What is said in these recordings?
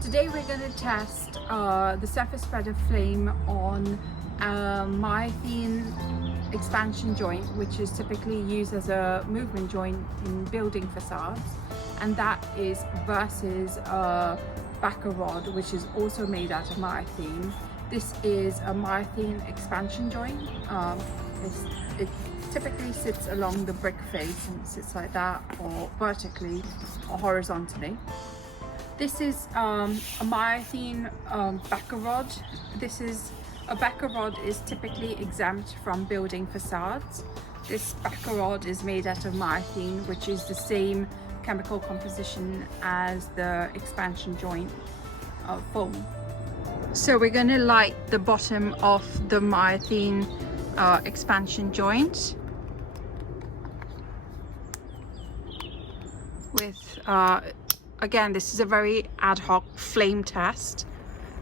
Today we're going to test the surface spread of flame on a Miothene expansion joint, which is typically used as a movement joint in building facades, and that is versus a backer rod, which is also made out of Miothene. This is a Miothene expansion joint. It typically sits along the brick face and sits like that, or vertically or horizontally. This is a Miothene backer rod. A backer rod is typically exempt from building facades. This backer rod is made out of Miothene, which is the same chemical composition as the expansion joint foam. So we're going to light the bottom of the Miothene expansion joint with again, this is a very ad hoc flame test,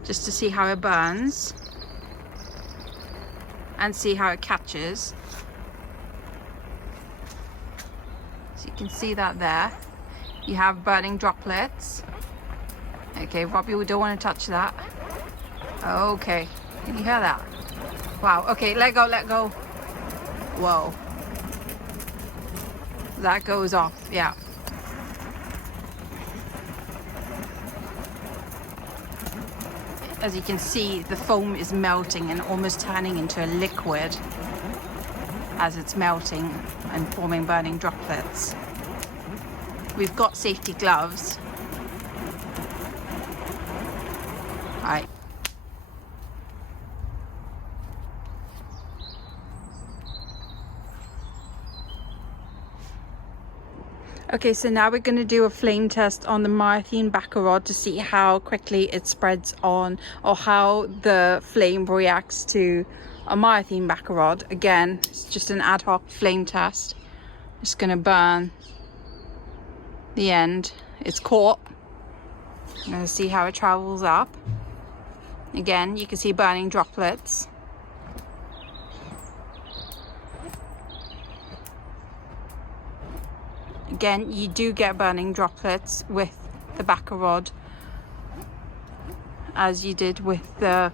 just to see how it burns and see how it catches. So you can see that there. You have burning droplets. Okay, Robbie, we don't want to touch that. Okay, can you hear that? Wow, okay, let go, let go. Whoa. That goes off, yeah. As you can see, the foam is melting and almost turning into a liquid as it's melting and forming burning droplets. We've got safety gloves. Right. Okay, so now we're going to do a flame test on the Miothene backer rod to see how quickly it spreads on, or how the flame reacts to a Miothene backer rod. Again, it's just an ad hoc flame test. Just going to burn the end. It's caught. I'm going to see how it travels up. Again, you can see burning droplets. Again, you do get burning droplets with the backer rod, as you did with the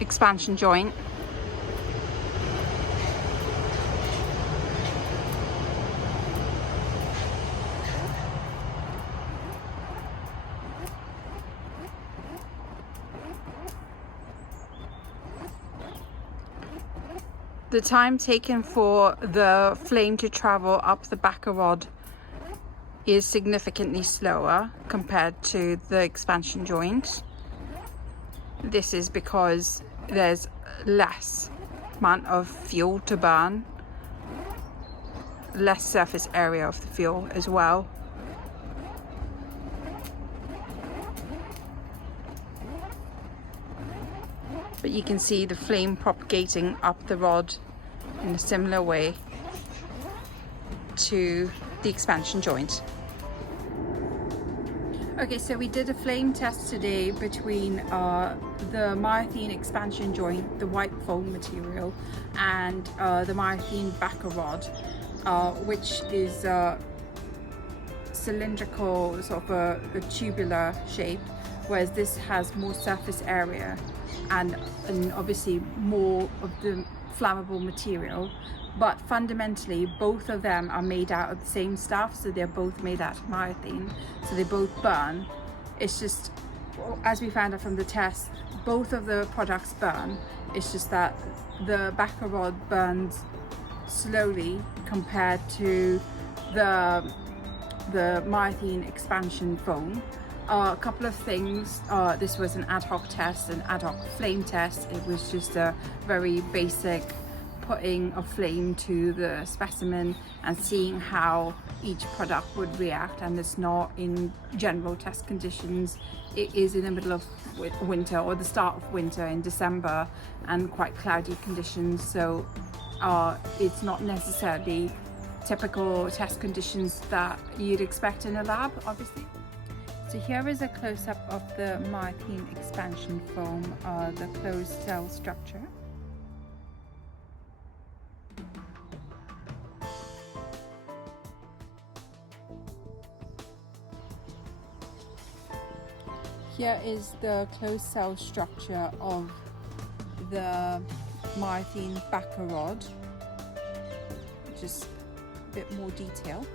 expansion joint. The time taken for the flame to travel up the backer rod is significantly slower compared to the expansion joint. This is because there's less amount of fuel to burn, less surface area of the fuel as well. But you can see the flame propagating up the rod in a similar way to the expansion joint. Okay, so we did a flame test today between the Miothene expansion joint, the white foam material, and the Miothene backer rod, which is cylindrical, sort of a tubular shape, whereas this has more surface area and obviously more of the flammable material. But fundamentally, both of them are made out of the same stuff, so they're both made out of Miothene, so they both burn. It's just, as we found out from the test, both of the products burn. It's just that the backer rod burns slowly compared to the Miothene expansion foam. A couple of things. This was an ad hoc test, an ad hoc flame test. It was just a very basic putting a flame to the specimen and seeing how each product would react, and it's not in general test conditions. It is in the middle of winter, or the start of winter in December, and quite cloudy conditions, so it's not necessarily typical test conditions that you'd expect in a lab, obviously. So here is a close-up of the Miothene expansion foam, the closed cell structure. Here is the closed cell structure of the Miothene backer rod, just a bit more detail.